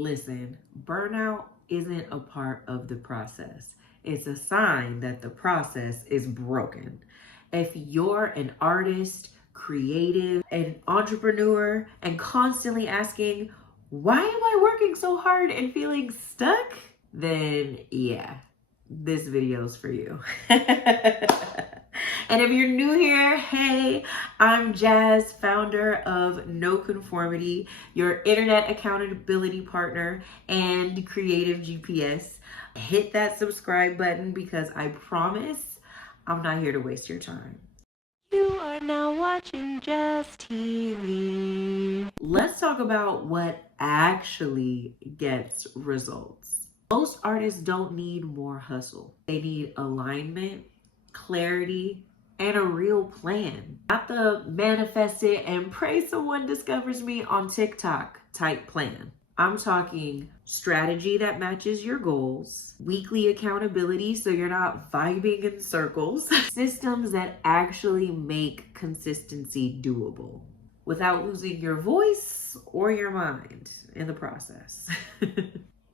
Listen, burnout isn't a part of the process. It's a sign that the process is broken. If you're an artist, creative, an entrepreneur, and constantly asking, why am I working so hard and feeling stuck? Then yeah, this video's for you. And if you're new here, hey, I'm Jazz, founder of No Conformity, your internet accountability partner and creative GPS. Hit that subscribe button because I promise I'm not here to waste your time. You are now watching Jazz TV. Let's talk about what actually gets results. Most artists don't need more hustle. They need alignment, clarity, and a real plan. Not the manifest it and pray someone discovers me on TikTok type plan. I'm talking strategy that matches your goals, weekly accountability so you're not vibing in circles, systems that actually make consistency doable without losing your voice or your mind in the process.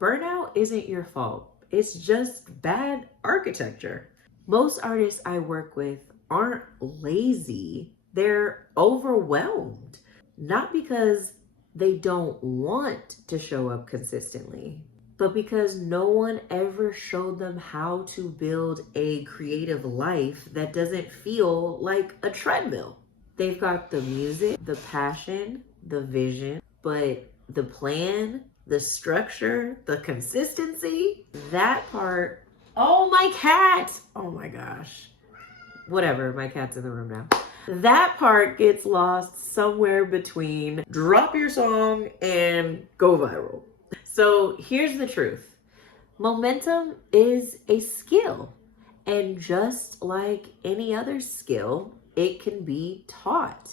Burnout isn't your fault. It's just bad architecture. Most artists I work with aren't lazy. They're overwhelmed. Not because they don't want to show up consistently, but because no one ever showed them how to build a creative life that doesn't feel like a treadmill. They've got the music, the passion, the vision, but the plan, the structure, the consistency, that part. Oh, my cat. Oh my gosh. Whatever, my cat's in the room now. That part gets lost somewhere between drop your song and go viral. So here's the truth. Momentum is a skill. And just like any other skill, it can be taught.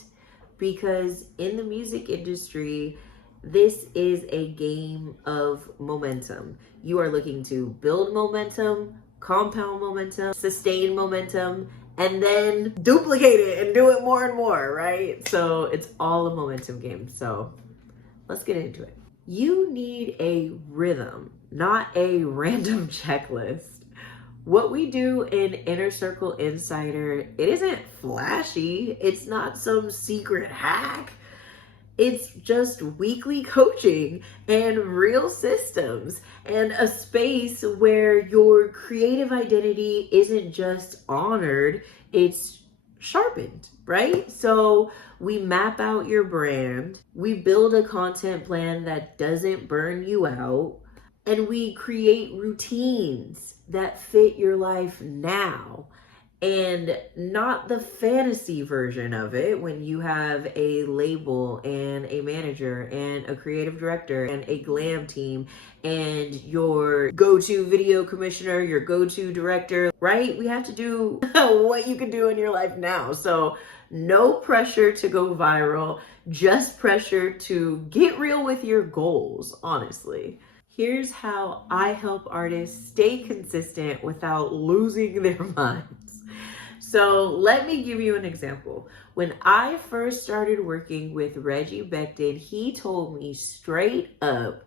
Because in the music industry, this is a game of momentum. You are looking to build momentum, compound momentum, sustain momentum, and then duplicate it and do it more and more, right? So it's all a momentum game. So let's get into it. You need a rhythm, not a random checklist. What we do in Inner Circle Insider, it isn't flashy. It's not some secret hack. It's just weekly coaching and real systems and a space where your creative identity isn't just honored, it's sharpened, right? So we map out your brand, we build a content plan that doesn't burn you out, and we create routines that fit your life now. And not the fantasy version of it when you have a label and a manager and a creative director and a glam team and your go-to video commissioner, your go-to director, right? We have to do what you can do in your life now. So no pressure to go viral, just pressure to get real with your goals, honestly. Here's how I help artists stay consistent without losing their minds. So let me give you an example. When I first started working with Reggie Becton, he told me straight up,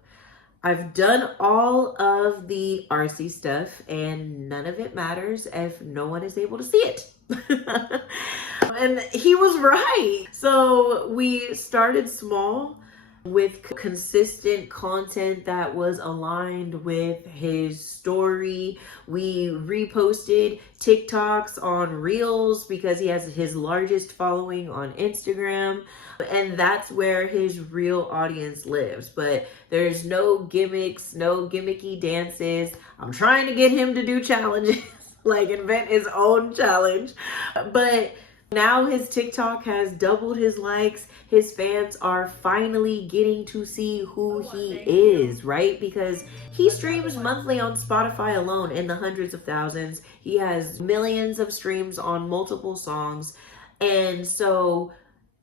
I've done all of the RC stuff and none of it matters if no one is able to see it. And he was right. So we started small with consistent content that was aligned with his story. We reposted TikToks on Reels because he has his largest following on Instagram. And that's where his real audience lives. But there's no gimmicks, no gimmicky dances. I'm trying to get him to do challenges, like invent his own challenge. But now his TikTok has doubled his likes. His fans are finally getting to see who he is, right? Because he streams monthly on Spotify alone in the hundreds of thousands. He has millions of streams on multiple songs. And so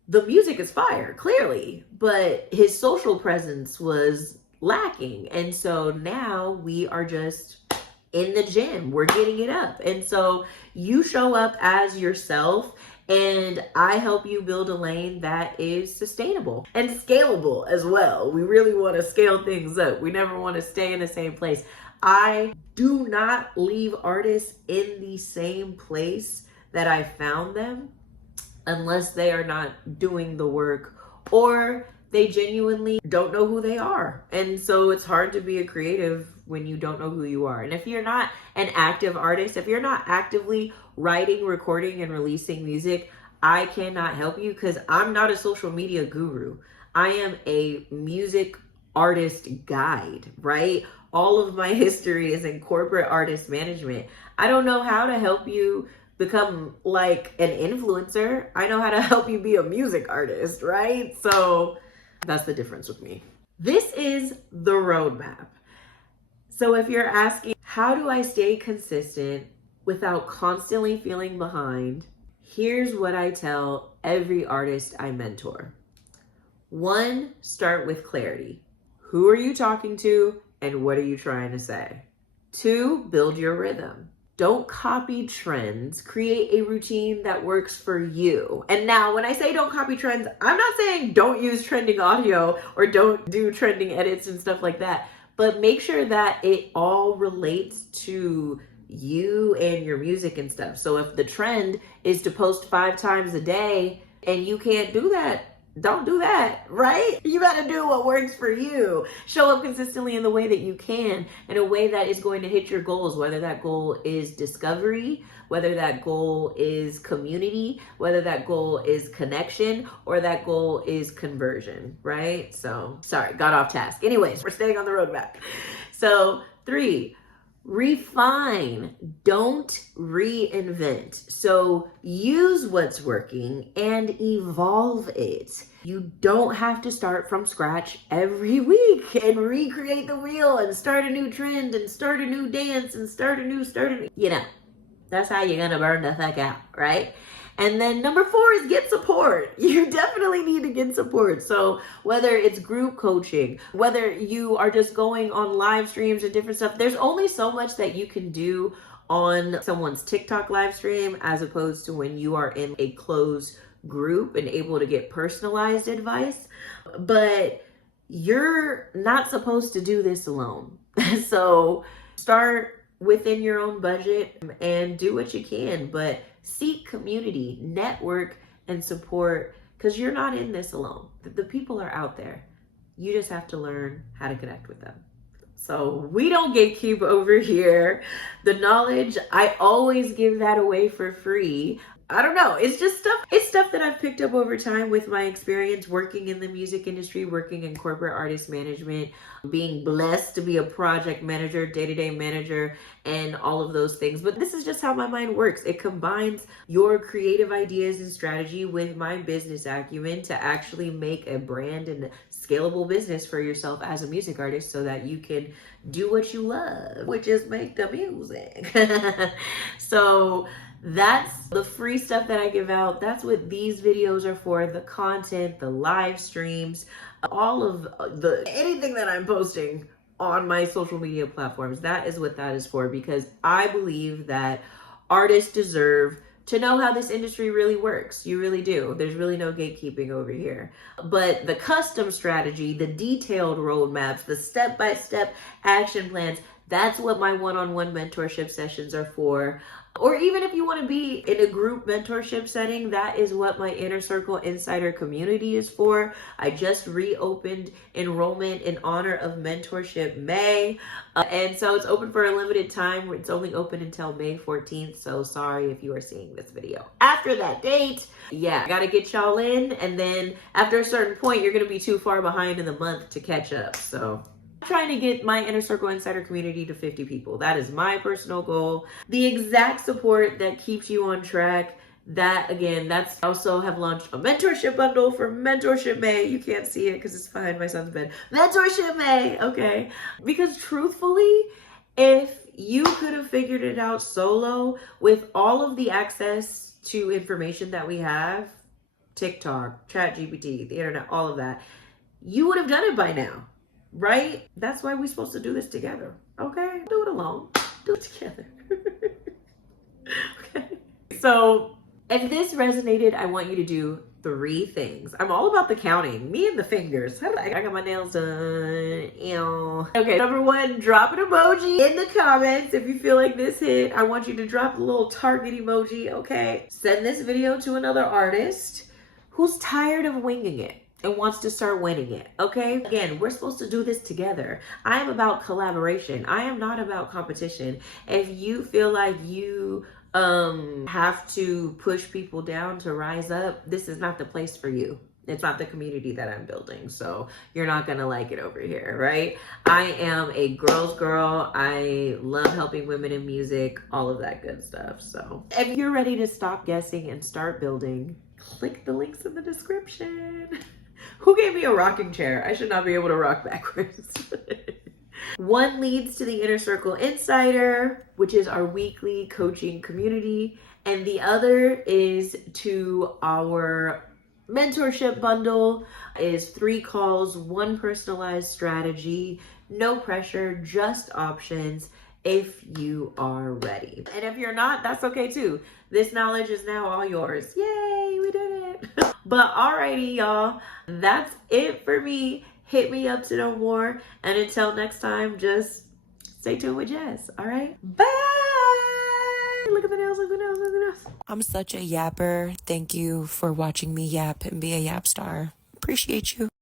the music is fire, clearly, but his social presence was lacking. And so now we are just in the gym, we're getting it up. And so you show up as yourself And I help you build a lane that is sustainable and scalable as well. We really want to scale things up. We never want to stay in the same place. I do not leave artists in the same place that I found them unless they are not doing the work or they genuinely don't know who they are. And so it's hard to be a creative when you don't know who you are. And if you're not an active artist, if you're not actively writing, recording, and releasing music, I cannot help you because I'm not a social media guru. I am a music artist guide, right? All of my history is in corporate artist management. I don't know how to help you become like an influencer. I know how to help you be a music artist, right? So that's the difference with me. This is the roadmap. So if you're asking, how do I stay consistent without constantly feeling behind? Here's what I tell every artist I mentor. 1, start with clarity. Who are you talking to and what are you trying to say? 2, build your rhythm. Don't copy trends. Create a routine that works for you. And now, when I say don't copy trends, I'm not saying don't use trending audio or don't do trending edits and stuff like that. But make sure that it all relates to you and your music and stuff. So if the trend is to post 5 times a day and you can't do that, don't do that, right? You gotta do what works for you. Show up consistently in the way that you can, in a way that is going to hit your goals, whether that goal is discovery, whether that goal is community, whether that goal is connection, or that goal is conversion, right? So, sorry, got off task. Anyways, we're staying on the roadmap. So, 3, refine, don't reinvent. So use what's working and evolve it. You don't have to start from scratch every week and recreate the wheel and start a new trend and start a new dance and start a new, you know, that's how you're gonna burn the fuck out, right? And then number 4 is get support. You definitely need to get support. So whether it's group coaching, whether you are just going on live streams and different stuff, there's only so much that you can do on someone's TikTok live stream as opposed to when you are in a closed group and able to get personalized advice. But you're not supposed to do this alone. So start within your own budget and do what you can, but seek community, network, and support because you're not in this alone. The people are out there. You just have to learn how to connect with them. So we don't gatekeep over here. The knowledge, I always give that away for free. I don't know. It's just stuff. It's stuff that I've picked up over time with my experience working in the music industry, working in corporate artist management, being blessed to be a project manager, day-to-day manager, and all of those things. But this is just how my mind works. It combines your creative ideas and strategy with my business acumen to actually make a brand and scalable business for yourself as a music artist so that you can do what you love, which is make the music. So that's the free stuff that I give out. That's what these videos are for, the content, the live streams, all of anything that I'm posting on my social media platforms. That is what that is for, because I believe that artists deserve to know how this industry really works. You really do. There's really no gatekeeping over here. But the custom strategy, the detailed roadmaps, the step-by-step action plans, that's what my one-on-one mentorship sessions are for. Or even if you want to be in a group mentorship setting, that is what my Inner Circle Insider community is for. I just reopened enrollment in honor of Mentorship May. And so it's open for a limited time. It's only open until May 14th. So sorry if you are seeing this video after that date. Yeah, I got to get y'all in. And then after a certain point, you're going to be too far behind in the month to catch up. So trying to get my Inner Circle Insider community to 50 people. That is my personal goal. The exact support that keeps you on track. That again, that's also have launched a mentorship bundle for Mentorship May. You can't see it because it's behind my son's bed. Mentorship May, okay. Because truthfully, if you could have figured it out solo with all of the access to information that we have, TikTok, ChatGPT, the internet, all of that, you would have done it by now. Right? That's why we're supposed to do this together. Okay? Do it alone. Do it together. Okay. So If this resonated, I want you to do 3 things. I'm all about the counting. Me and the fingers. I got my nails done. Ew. Okay, number 1, drop an emoji in the comments if you feel like this hit. I want you to drop a little target emoji, okay? Send this video to another artist who's tired of winging it and wants to start winning it, okay? Again, we're supposed to do this together. I am about collaboration. I am not about competition. If you feel like you have to push people down to rise up, this is not the place for you. It's not the community that I'm building, so you're not gonna like it over here, right? I am a girl's girl. I love helping women in music, all of that good stuff. So if you're ready to stop guessing and start building, click the links in the description. Who gave me a rocking chair? I should not be able to rock backwards. One leads to the Inner Circle Insider, which is our weekly coaching community, and the other is to our mentorship bundle. Is 3 calls, 1 personalized strategy, no pressure, just options if you are ready. And if you're not, that's okay too. This knowledge is now all yours. Yay, we did it. But alrighty, y'all, that's it for me. Hit me up to know more. And until next time, just stay tuned with Jess. All right? Bye. Look at the nails, look at the nails, look at the nails. I'm such a yapper. Thank you for watching me yap and be a yap star. Appreciate you.